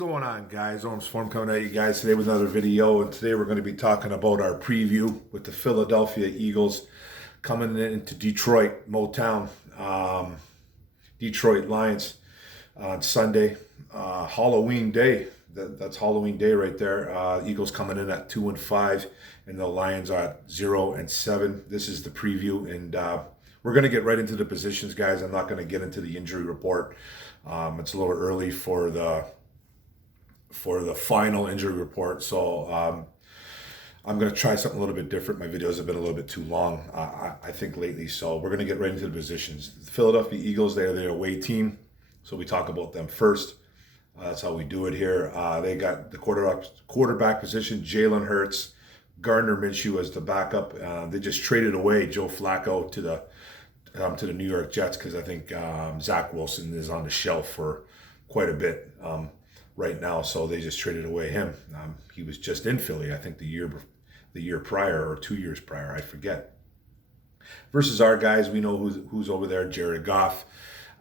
going on, guys? Orms Form coming at you guys today with another video, and today we're going to be talking about our preview with the Philadelphia Eagles coming into Detroit, Motown, Detroit Lions on Sunday, Halloween Day. That's Halloween Day right there. Eagles coming in at 2-5, and the Lions are at 0-7. This is the preview, and we're going to get right into the positions, guys. I'm not going to get into the injury report. It's a little early for the final injury report, so I'm going to try something a little bit different. My videos have been a little bit too long, I think, lately, so we're going to get right into the positions. The Philadelphia Eagles, they are their away team, so we talk about them first. That's how we do it here. They got the quarterback position, Jalen Hurts, Gardner Minshew as the backup. They just traded away Joe Flacco to the New York Jets because I think Zach Wilson is on the shelf for quite a bit right now. So they just traded away him. He was just in Philly, I think, the year prior or 2 years prior, I forget. Versus our guys, we know who's over there: Jared Goff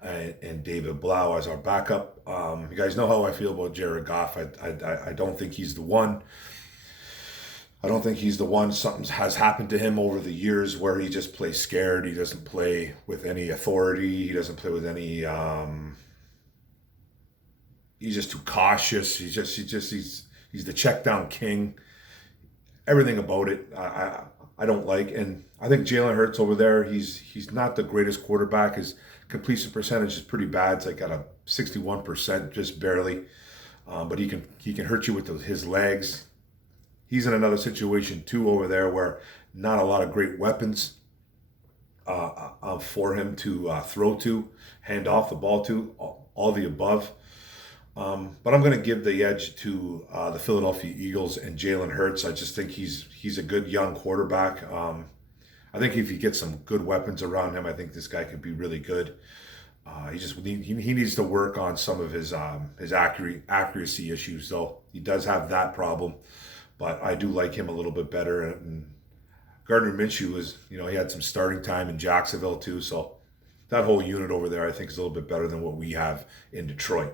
and David Blau as our backup. You guys know how I feel about Jared Goff. I don't think he's the one. I don't think he's the one. Something has happened to him over the years where he just plays scared. He doesn't play with any authority. He doesn't play with any. He's just too cautious. He's the check down king. Everything about it, I don't like. And I think Jalen Hurts over there, he's not the greatest quarterback. His completion percentage is pretty bad. It's like at a 61%, just barely. But he can hurt you with his legs. He's in another situation too over there where not a lot of great weapons for him to throw to, hand off the ball to, all the above. But I'm going to give the edge to the Philadelphia Eagles and Jalen Hurts. I just think he's a good young quarterback. I think if you get some good weapons around him, I think this guy could be really good. He needs to work on some of his accuracy issues, though. He does have that problem, but I do like him a little bit better. And Gardner Minshew he had some starting time in Jacksonville too, so that whole unit over there I think is a little bit better than what we have in Detroit.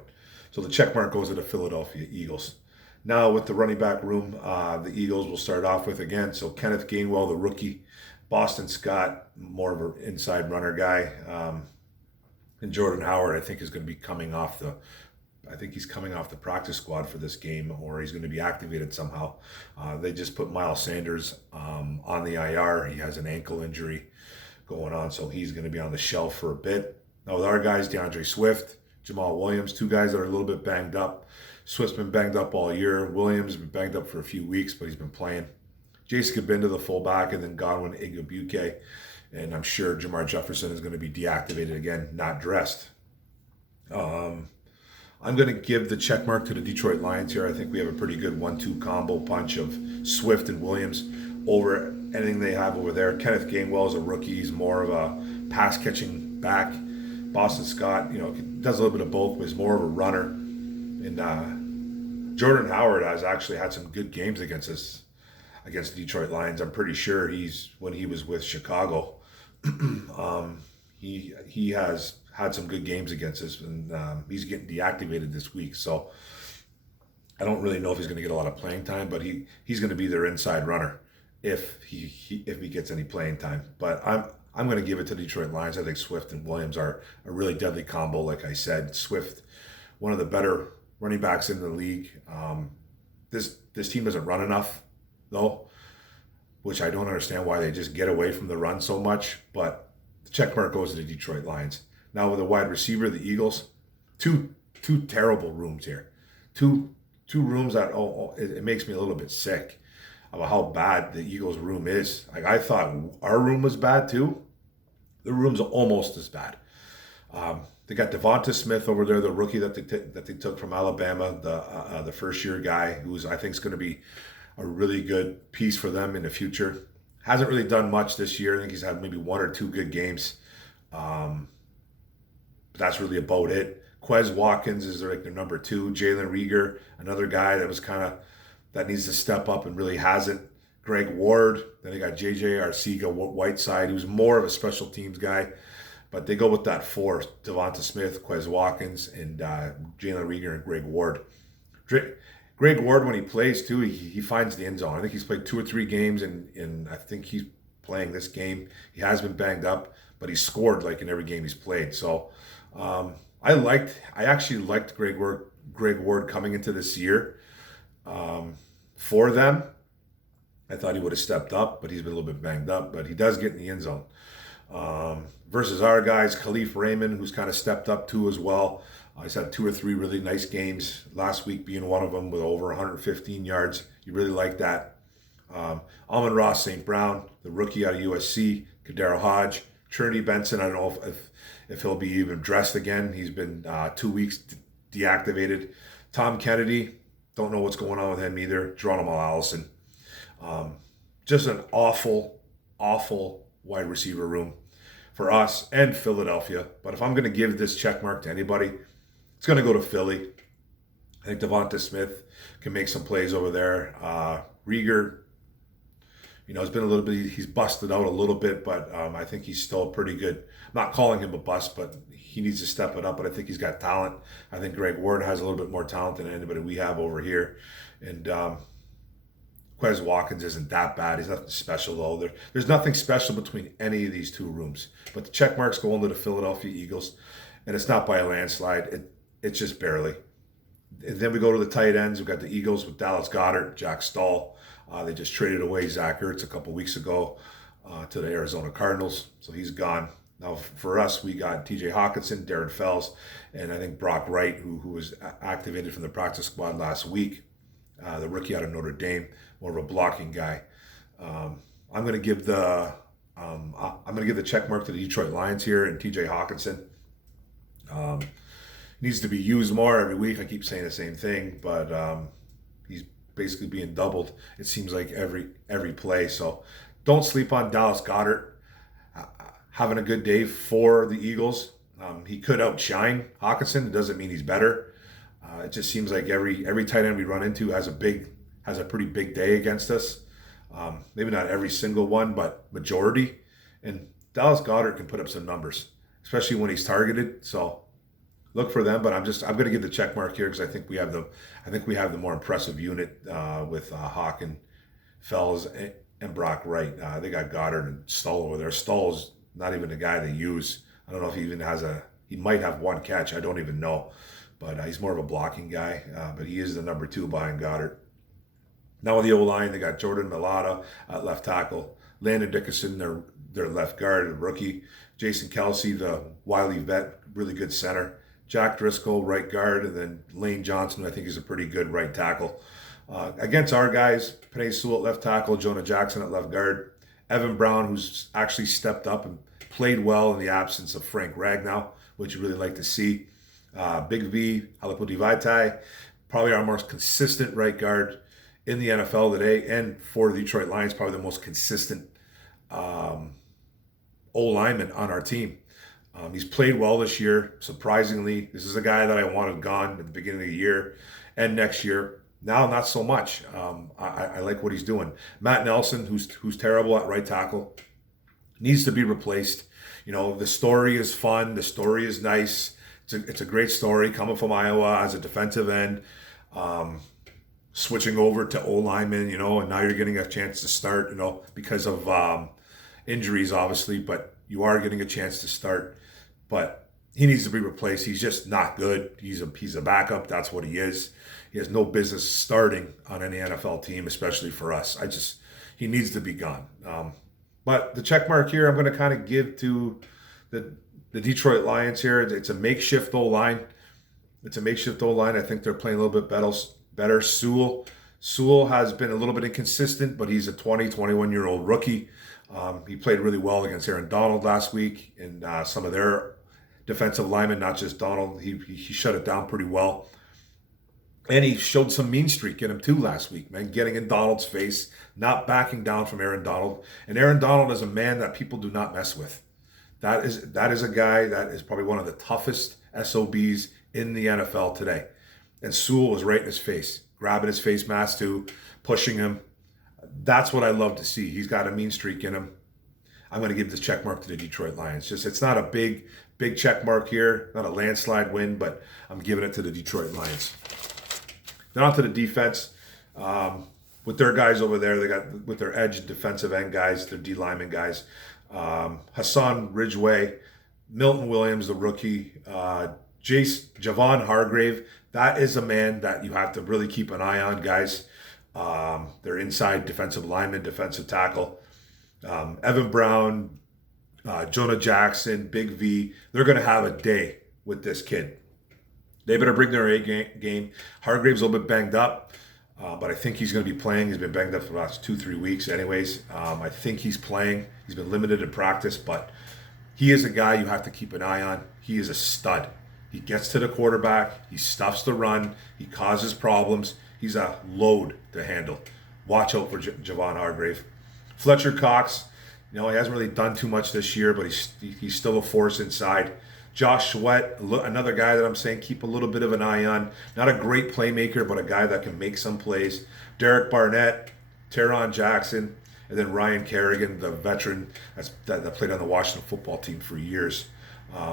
So the check mark goes to the Philadelphia Eagles. Now with the running back room, the Eagles will start off with again. So Kenneth Gainwell, the rookie, Boston Scott, more of an inside runner guy, and Jordan Howard, I think, is going to be coming off the practice squad for this game, or he's going to be activated somehow. They just put Miles Sanders on the IR. He has an ankle injury going on, so he's going to be on the shelf for a bit. Now with our guys, DeAndre Swift, Jamal Williams, two guys that are a little bit banged up. Swift's been banged up all year. Williams has been banged up for a few weeks, but he's been playing. Jason Kabinda, the fullback, and then Godwin Igwebuike. And I'm sure Jamar Jefferson is going to be deactivated again, not dressed. I'm going to give the check mark to the Detroit Lions here. I think we have a pretty good 1-2 combo punch of Swift and Williams over anything they have over there. Kenneth Gainwell is a rookie. He's more of a pass-catching back. Boston Scott, does a little bit of both, but is more of a runner. And Jordan Howard has actually had some good games against the Detroit Lions. I'm pretty sure when he was with Chicago, he has had some good games against us, and he's getting deactivated this week. So I don't really know if he's going to get a lot of playing time, but he's going to be their inside runner if he gets any playing time. But I'm going to give it to the Detroit Lions. I think Swift and Williams are a really deadly combo. Like I said, Swift, one of the better running backs in the league. This team doesn't run enough, though, which I don't understand why they just get away from the run so much. But the check mark goes to the Detroit Lions. Now with a wide receiver, the Eagles, two terrible rooms here. Two rooms that it makes me a little bit sick about how bad the Eagles room is. Like, I thought our room was bad too. The room's almost as bad. They got Devonta Smith over there, the rookie that they took from Alabama, the first year guy, who's I think is going to be a really good piece for them in the future. Hasn't really done much this year. I think he's had maybe 1 or 2 good games. But that's really about it. Quez Watkins is their number 2. Jalen Reagor, another guy that needs to step up and really hasn't. Greg Ward. Then they got J.J. Arcega-Whiteside, who's more of a special teams guy. But they go with that 4, Devonta Smith, Quez Watkins, and Jalen Reagor and Greg Ward. Greg Ward, when he plays too, he finds the end zone. I think he's played 2 or 3 games, and I think he's playing this game. He has been banged up, but he's scored like in every game he's played. So I actually liked Greg Ward coming into this year for them. I thought he would have stepped up, but he's been a little bit banged up. But he does get in the end zone. Versus our guys, Khalif Raymond, who's kind of stepped up too as well. He's had 2 or 3 really nice games. Last week being one of them with over 115 yards. You really like that. Amon-Ra St. Brown, the rookie out of USC. Kadero Hodge. Trinity Benson, I don't know if he'll be even dressed again. He's been 2 weeks deactivated. Tom Kennedy, don't know what's going on with him either. Geronimo Allison. Just an awful wide receiver room for us and Philadelphia. But if I'm going to give this check mark to anybody, it's going to go to Philly. I think Devonta Smith can make some plays over there. Rieger, it's been a little bit, he's busted out a little bit, but I think he's still pretty good. I'm not calling him a bust, but he needs to step it up. But I think he's got talent. I think Greg Ward has a little bit more talent than anybody we have over here. And Quez Watkins isn't that bad. He's nothing special, though. There's nothing special between any of these two rooms. But the check marks go into the Philadelphia Eagles, and it's not by a landslide. It's just barely. And then we go to the tight ends. We've got the Eagles with Dallas Goedert, Jack Stahl. They just traded away Zach Ertz a couple weeks ago to the Arizona Cardinals, so he's gone. Now for us, we got T.J. Hawkinson, Darren Fells, and I think Brock Wright, who was activated from the practice squad last week. The rookie out of Notre Dame, more of a blocking guy. I'm going to give the check mark to the Detroit Lions here and T.J. Hawkinson. Needs to be used more every week. I keep saying the same thing, but he's basically being doubled. It seems like every play. So don't sleep on Dallas Goedert having a good day for the Eagles. He could outshine Hawkinson. It doesn't mean he's better. It just seems like every tight end we run into has a pretty big day against us. Maybe not every single one, but majority. And Dallas Goedert can put up some numbers, especially when he's targeted. So look for them. But I'm going to give the check mark here because I think we have the more impressive unit with Hawk and Fells and Brock Wright. They got Goddard and Stull over there. Stull's not even a guy they use. I don't know if he even he might have one catch. I don't even know. But he's more of a blocking guy. But he is the number 2 behind Goddard. Now with the O-line, they got Jordan Mailata at left tackle. Landon Dickerson, their left guard, a rookie. Jason Kelsey, the wily vet, really good center. Jack Driscoll, right guard. And then Lane Johnson, I think is a pretty good right tackle. Against our guys, Penei Sewell at left tackle, Jonah Jackson at left guard. Evan Brown, who's actually stepped up and played well in the absence of Frank Ragnow, which you really like to see. Big V, Halapudi Vaitai, probably our most consistent right guard in the NFL today, and for the Detroit Lions, probably the most consistent O-lineman on our team. He's played well this year, surprisingly. This is a guy that I wanted gone at the beginning of the year and next year. Now, not so much. I like what he's doing. Matt Nelson, who's terrible at right tackle, needs to be replaced. The story is fun. The story is nice. It's a great story coming from Iowa as a defensive end, switching over to O-lineman, and now you're getting a chance to start, because of injuries, obviously, but you are getting a chance to start. But he needs to be replaced. He's just not good. He's a backup. That's what he is. He has no business starting on any NFL team, especially for us. He needs to be gone. But the check mark here, I'm going to kind of give to the Detroit Lions here. It's a makeshift O-line. I think they're playing a little bit better. Sewell has been a little bit inconsistent, but he's a 21-year-old rookie. He played really well against Aaron Donald last week, and some of their defensive linemen, not just Donald. He shut it down pretty well. And he showed some mean streak in him too last week, man, getting in Donald's face, not backing down from Aaron Donald. And Aaron Donald is a man that people do not mess with. That is a guy that is probably one of the toughest SOBs in the NFL today. And Sewell was right in his face, grabbing his face mask too, pushing him. That's what I love to see. He's got a mean streak in him. I'm going to give this check mark to the Detroit Lions. It's not a big check mark here, not a landslide win, but I'm giving it to the Detroit Lions. Then on to the defense. With their guys over there, they got with their edge defensive end guys, their D lineman guys. Hassan Ridgeway, Milton Williams, the rookie, Javon Hargrave. That is a man that you have to really keep an eye on, guys. Their inside defensive lineman, defensive tackle. Evan Brown, Jonah Jackson, Big V. They're going to have a day with this kid. They better bring their A game. Hargrave's a little bit banged up, but I think he's going to be playing. He's been banged up for the last 2-3 weeks anyways. I think he's playing. He's been limited in practice, but he is a guy you have to keep an eye on. He is a stud. He gets to the quarterback. He stuffs the run. He causes problems. He's a load to handle. Watch out for Javon Hargrave. Fletcher Cox, he hasn't really done too much this year, but he's still a force inside. Josh Sweat, another guy that I'm saying keep a little bit of an eye on. Not a great playmaker, but a guy that can make some plays. Derek Barnett, Teron Jackson, and then Ryan Kerrigan, the veteran that played on the Washington football team for years.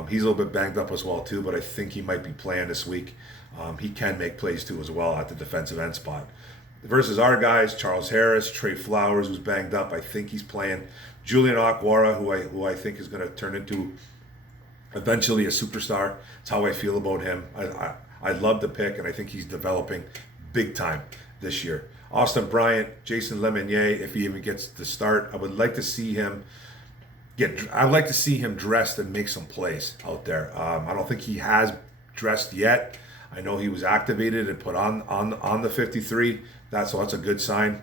He's a little bit banged up as well too, but I think he might be playing this week. He can make plays too as well at the defensive end spot. Versus our guys, Charles Harris, Trey Flowers, who's banged up. I think he's playing. Julian Okwara, who I think is going to turn into eventually a superstar. That's how I feel about him. I love the pick, and I think he's developing big time this year. Austin Bryant, Jason Lemonnier, if he even gets the start, I would like to see him dressed and make some plays out there. I don't think he has dressed yet. I know he was activated and put on the 53. That's a good sign.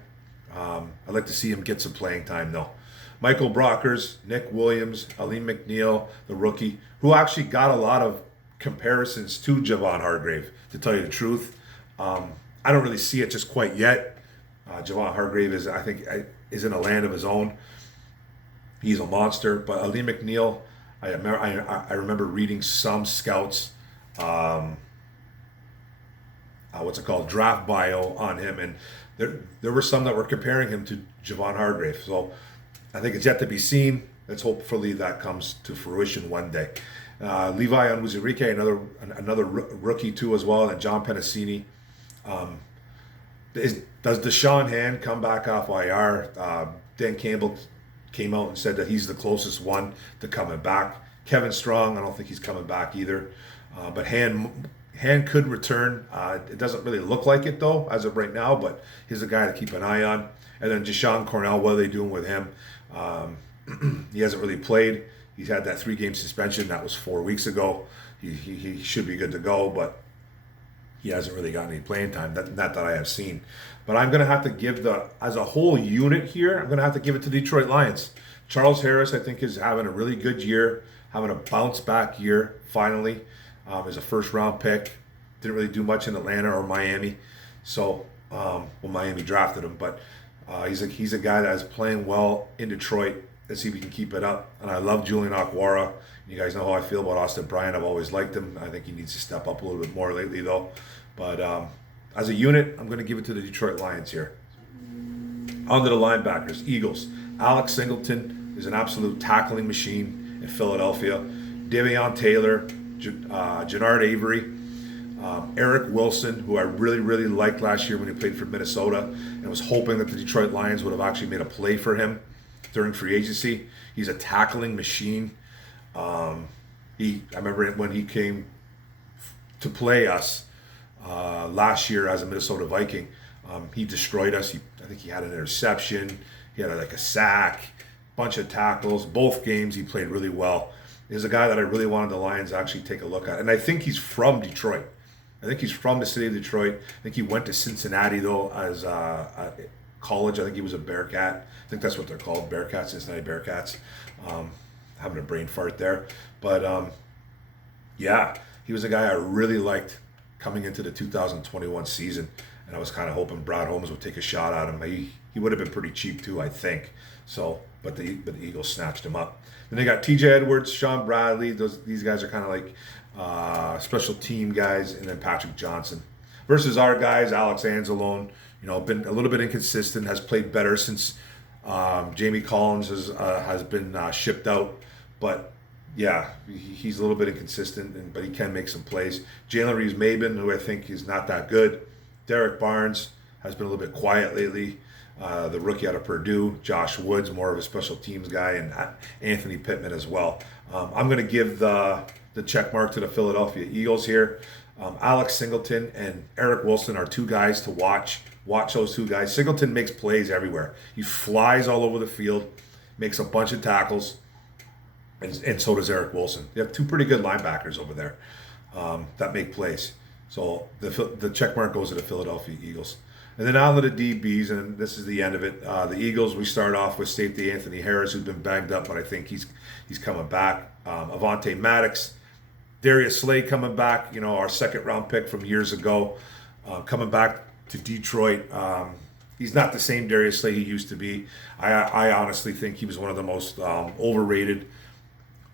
I'd like to see him get some playing time though. Michael Brockers, Nick Williams, Aleem McNeil, the rookie, who actually got a lot of comparisons to Javon Hargrave, to tell you the truth. I don't really see it just quite yet. Javon Hargrave is in a land of his own. He's a monster. But Aleem McNeil, I remember reading some scouts, draft bio on him, and there were some that were comparing him to Javon Hargrave. So I think it's yet to be seen. Let's hopefully that comes to fruition one day. Levi Onwuzurike, another rookie too as well, and John Penasini. Does Deshaun Hand come back off IR? Dan Campbell came out and said that he's the closest one to coming back. Kevin Strong, I don't think he's coming back either. But Hand could return. It doesn't really look like it though as of right now, but he's a guy to keep an eye on. And then Deshaun Cornell, what are they doing with him? He hasn't really played. He's had that 3-game suspension. That was 4 weeks ago. He should be good to go, but he hasn't really gotten any playing time. Not that I have seen. But I'm going to have to give as a whole unit here, I'm going to have to give it to Detroit Lions. Charles Harris, I think, is having a really good year, having a bounce back year, finally. As a first-round pick. Didn't really do much in Atlanta or Miami. So, Miami drafted him, but he's a guy that is playing well in Detroit. Let's see if we can keep it up. And I love Julian Okwara. You guys know how I feel about Austin Bryant. I've always liked him. I think he needs to step up a little bit more lately, though. But as a unit, I'm going to give it to the Detroit Lions here. On to the linebackers, Eagles. Alex Singleton is an absolute tackling machine in Philadelphia. Davion Taylor, Jannard Avery, Eric Wilson, who I really, really liked last year when he played for Minnesota, and was hoping that the Detroit Lions would have actually made a play for him during free agency. He's a tackling machine. I remember when he came to play us last year as a Minnesota Viking. He destroyed us. I think he had an interception. He had a sack, bunch of tackles. Both games he played really well. He's a guy that I really wanted the Lions to actually take a look at. And I think he's from Detroit. I think he's from the city of Detroit. I think he went to Cincinnati, though, as college. I think he was a Bearcat. I think that's what they're called, Bearcats, Cincinnati Bearcats. Having a brain fart there. But, he was a guy I really liked coming into the 2021 season. And I was kind of hoping Brad Holmes would take a shot at him. He would have been pretty cheap, too, I think. So, but the Eagles snatched him up. Then they got T.J. Edwards, Sean Bradley. These guys are kind of like special team guys, and then Patrick Johnson. Versus our guys, Alex Anzalone, been a little bit inconsistent, has played better since Jamie Collins has been shipped out. But yeah, he's a little bit inconsistent, but he can make some plays. Jalen Reeves-Maben, who I think is not that good. Derek Barnes has been a little bit quiet lately. The rookie out of Purdue, Josh Woods, more of a special teams guy, and Anthony Pittman as well. I'm going to give the check mark to the Philadelphia Eagles here. Alex Singleton and Eric Wilson are two guys to watch. Watch those two guys. Singleton makes plays everywhere. He flies all over the field, makes a bunch of tackles, and so does Eric Wilson. You have two pretty good linebackers over there that make plays. So the check mark goes to the Philadelphia Eagles. And then on to the DBs, and this is the end of it. The Eagles, we start off with safety Anthony Harris, who's been banged up, but I think he's coming back. Avonte Maddox, Darius Slade coming back, our second round pick from years ago, coming back to Detroit. He's not the same Darius Slade he used to be. I honestly think he was one of the most overrated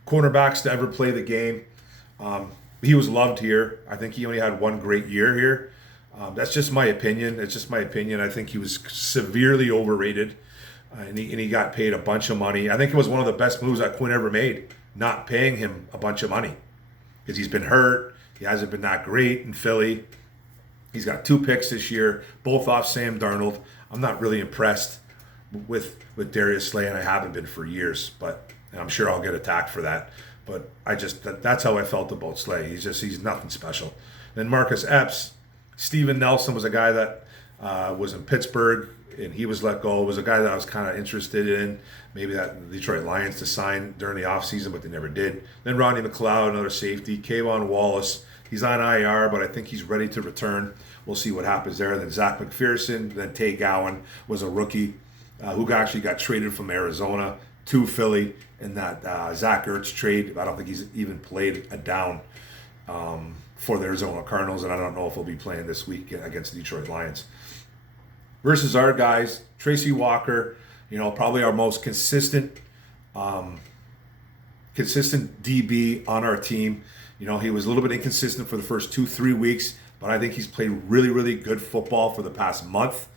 cornerbacks to ever play the game. He was loved here. I think he only had one great year here. That's just my opinion. It's just my opinion. I think he was severely overrated, and he got paid a bunch of money. I think it was one of the best moves that Quinn ever made, not paying him a bunch of money, because he's been hurt. He hasn't been that great in Philly. He's got 2 picks this year, both off Sam Darnold. I'm not really impressed with Darius Slay, and I haven't been for years, and I'm sure I'll get attacked for that. But that's how I felt about Slay. He's nothing special. Then Marcus Epps. Steven Nelson was a guy that was in Pittsburgh, and he was let go. Was a guy that I was kind of interested in, maybe that the Detroit Lions to sign during the offseason, but they never did. Then Rodney McLeod, another safety. Kayvon Wallace, he's on IR, but I think he's ready to return. We'll see what happens there. Then Zach McPherson, then Tay Gowan was a rookie who actually got traded from Arizona to Philly in that Zach Ertz trade. I don't think he's even played a down for the Arizona Cardinals, and I don't know if he'll be playing this week against the Detroit Lions. Versus our guys, Tracy Walker, probably our most consistent DB on our team. He was a little bit inconsistent for the first 2-3 weeks, but I think he's played really, really good football for the past month,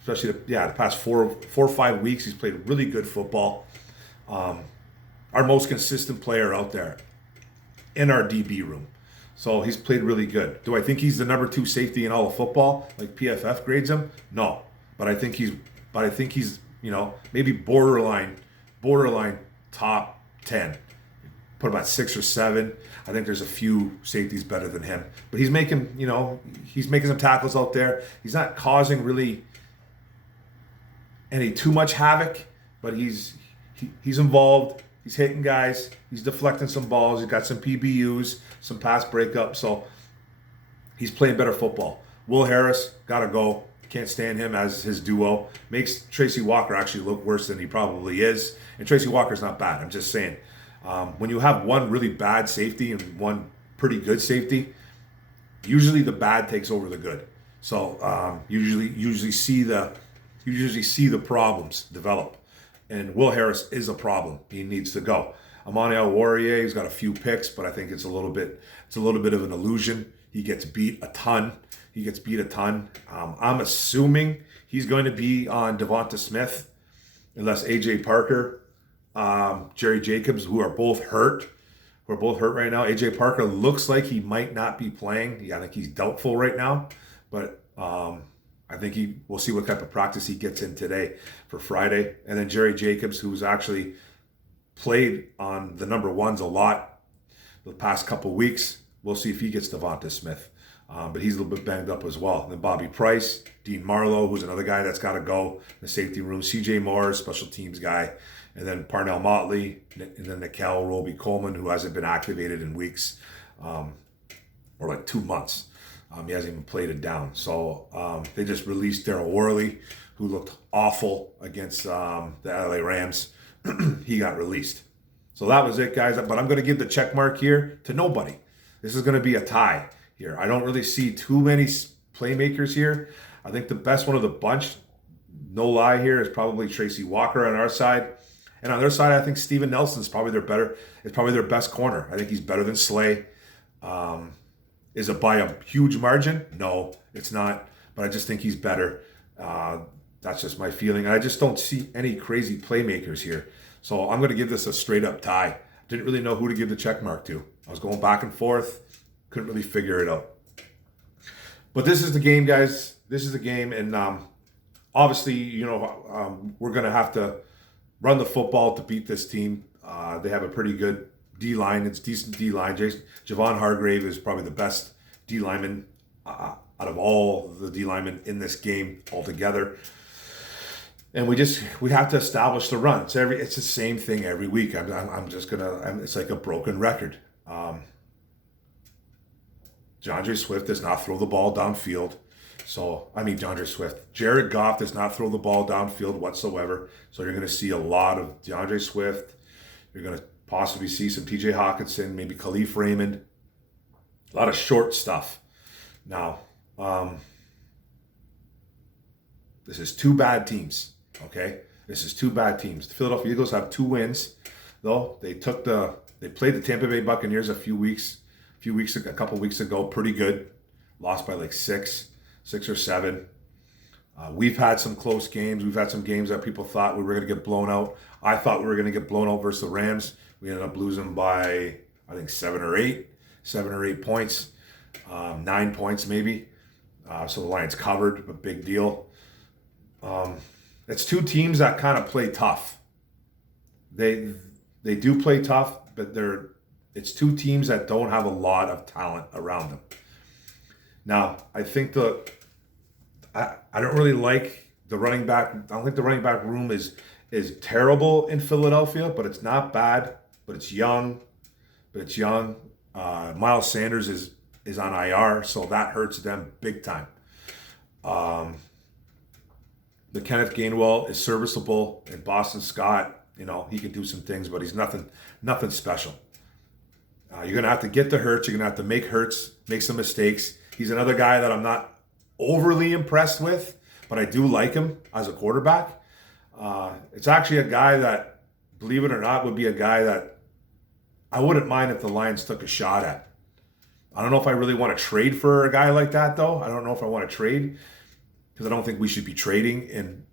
especially the past 4 or 5 weeks. He's played really good football. Our most consistent player out there in our DB room. So he's played really good. Do I think he's the number 2 safety in all of football, like PFF grades him? No, but I think he's maybe borderline top 10. Put about 6 or 7. I think there's a few safeties better than him, but he's making some tackles out there. He's not causing really any too much havoc, but he's involved. He's hitting guys. He's deflecting some balls. He's got some PBUs, some pass breakups. So he's playing better football. Will Harris, got to go. Can't stand him as his duo. Makes Tracy Walker actually look worse than he probably is. And Tracy Walker's not bad. I'm just saying. When you have one really bad safety and one pretty good safety, usually the bad takes over the good. So you usually see the problems develop. And Will Harris is a problem. He needs to go. Amani Oruwariye, he's got a few picks, but I think it's a little bit of an illusion. He gets beat a ton. I'm assuming he's going to be on Devonta Smith, unless AJ Parker, Jerry Jacobs, who are both hurt. We're both hurt right now. AJ Parker looks like he might not be playing. I think he's doubtful right now, but I think we'll see what type of practice he gets in today for Friday. And then Jerry Jacobs, who's actually played on the number 1s a lot the past couple weeks. We'll see if he gets Devonta Smith. But he's a little bit banged up as well. And then Bobby Price, Dean Marlowe, who's another guy that's got to go in the safety room. CJ Moore, special teams guy. And then Parnell Motley, and then Nikel Roby-Coleman, who hasn't been activated in weeks or like 2 months. He hasn't even played it down. So they just released Daryl Worley, who looked awful against the LA Rams. He got released. So that was it, guys. But I'm going to give the check mark here to nobody. This is going to be a tie here. I don't really see too many playmakers here. I think the best one of the bunch, no lie here, is probably Tracy Walker on our side. And on their side, I think Steven Nelson's probably their best corner. I think he's better than Slay. Is it by a huge margin? No, it's not. But I just think he's better. That's just my feeling. I just don't see any crazy playmakers here. So I'm going to give this a straight up tie. Didn't really know who to give the check mark to. I was going back and forth. Couldn't really figure it out. But this is the game, guys. is a game, and obviously, we're going to have to run the football to beat this team. They have a pretty good D line. It's decent D line. Javon Hargrave is probably the best D lineman out of all the D linemen in this game altogether. And we have to establish the run. It's the same thing every week. It's like a broken record. DeAndre Swift does not throw the ball downfield. DeAndre Swift. Jared Goff does not throw the ball downfield whatsoever. So you're going to see a lot of DeAndre Swift. You're going to possibly see some TJ Hawkinson, maybe Khalif Raymond. A lot of short stuff. Now, this is two bad teams, okay? This is two bad teams. The Philadelphia Eagles have 2 wins, though. They played the Tampa Bay Buccaneers a couple weeks ago, pretty good. Lost by like 6 or 7. We've had some close games. We've had some games that people thought we were going to get blown out. I thought we were going to get blown out versus the Rams. We ended up losing by, I think, 7 or 8 points, 9 points maybe. So the Lions covered, a big deal. It's two teams that kind of play tough. They do play tough, but it's two teams that don't have a lot of talent around them. Now, I think I don't really like the running back. I don't think the running back room is terrible in Philadelphia, but it's not bad. But it's young. Miles Sanders is on IR, so that hurts them big time. The Kenneth Gainwell is serviceable, and Boston Scott, he can do some things, but he's nothing special. You're gonna have to get to Hurts. You're gonna have to make Hurts make some mistakes. He's another guy that I'm not overly impressed with, but I do like him as a quarterback. It's actually a guy that, believe it or not, would be a guy that I wouldn't mind if the Lions took a shot at. I don't know if I really want to trade for a guy like that, though. I don't know if I want to trade because I don't think we should be trading in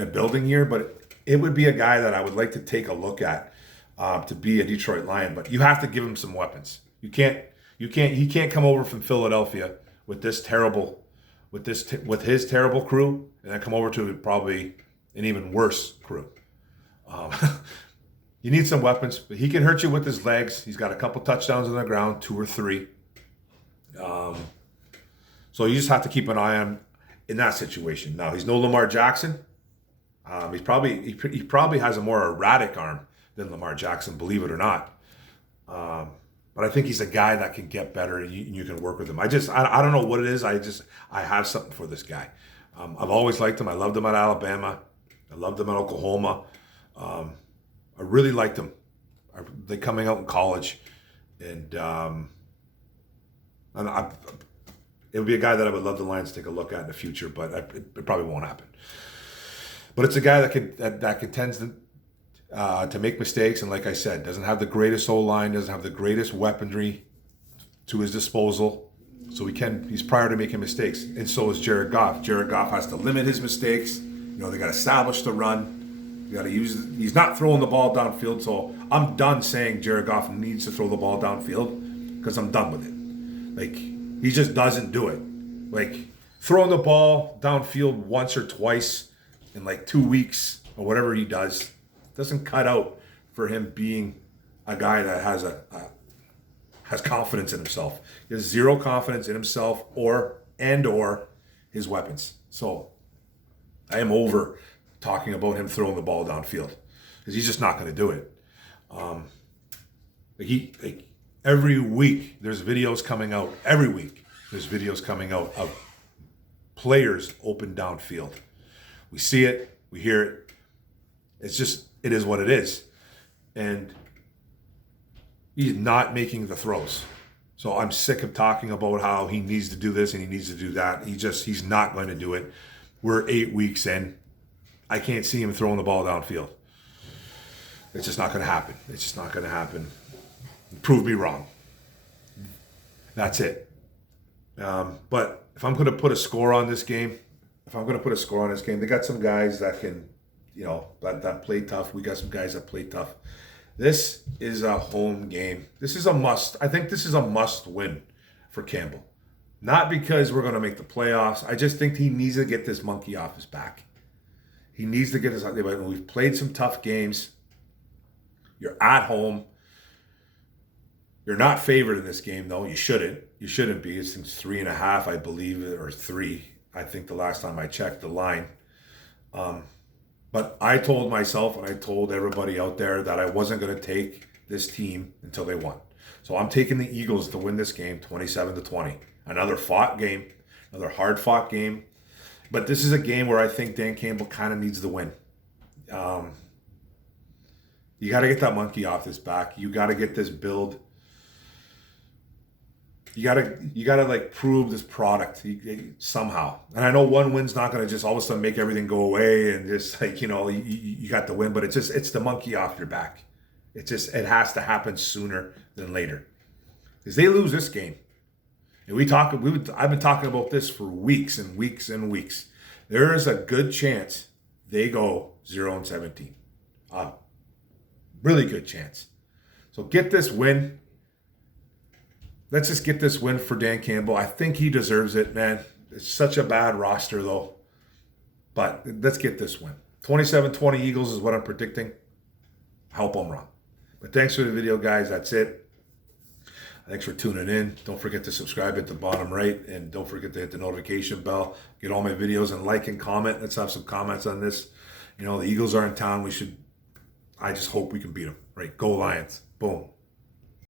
a building here, but it would be a guy that I would like to take a look at to be a Detroit Lion. But you have to give him some weapons. He can't come over from Philadelphia with his terrible crew and then come over to probably an even worse crew. You need some weapons, but he can hurt you with his legs. He's got a couple touchdowns on the ground, 2 or 3. So you just have to keep an eye on in that situation. Now, he's no Lamar Jackson. He probably has a more erratic arm than Lamar Jackson, believe it or not. But I think he's a guy that can get better, and you can work with him. I don't know what it is. I have something for this guy. I've always liked him. I loved him at Alabama. I loved him at Oklahoma. I really liked him. They coming out in college, and it would be a guy that I would love the Lions to take a look at in the future, but it probably won't happen. But it's a guy that tends to make mistakes, and like I said, doesn't have the greatest O-line, doesn't have the greatest weaponry to his disposal, so he's prior to making mistakes, and so is Jared Goff. Jared Goff has to limit his mistakes. They got to establish the run. He's not throwing the ball downfield, so I'm done saying Jared Goff needs to throw the ball downfield because I'm done with it. He just doesn't do it. Throwing the ball downfield once or twice in 2 weeks or whatever he does doesn't cut out for him being a guy that has confidence in himself. He has zero confidence in himself or his weapons. So I am over talking about him throwing the ball downfield because he's just not going to do it. Every week there's videos coming out. Every week there's videos coming out of players open downfield. We see it, we hear it. It is what it is, and he's not making the throws. So I'm sick of talking about how he needs to do this and he needs to do that. He's not going to do it. We're 8 weeks in. I can't see him throwing the ball downfield. It's just not going to happen. It's just not going to happen. Prove me wrong. That's it. But if I'm going to put a score on this game, they got some guys that can, that play tough. We got some guys that play tough. This is a home game. This is a must. I think this is a must win for Campbell. Not because we're going to make the playoffs. I just think he needs to get this monkey off his back. He needs to get this. We've played some tough games. You're at home. You're not favored in this game, though. You shouldn't. You shouldn't be. It's 3.5, I believe, or 3. I think the last time I checked the line. But I told myself and I told everybody out there that I wasn't going to take this team until they won. So I'm taking the Eagles to win this game 27-20. Another fought game, another hard-fought game. But this is a game where I think Dan Campbell kind of needs the win. You got to get that monkey off his back. You got to get this build. You gotta like prove this product somehow. And I know one win's not gonna just all of a sudden make everything go away and just like, you got the win, but it's the monkey off your back. It has to happen sooner than later. Because they lose this game. And I've been talking about this for weeks and weeks and weeks. There is a good chance they go 0-17. Really good chance. So get this win. Let's just get this win for Dan Campbell. I think he deserves it, man. It's such a bad roster, though. But let's get this win. 27-20 Eagles is what I'm predicting. I hope I'm wrong. But thanks for the video, guys. That's it. Thanks for tuning in. Don't forget to subscribe at the bottom right. And don't forget to hit the notification bell. Get all my videos and like and comment. Let's have some comments on this. The Eagles are in town. I just hope we can beat them. Right? Go Lions. Boom.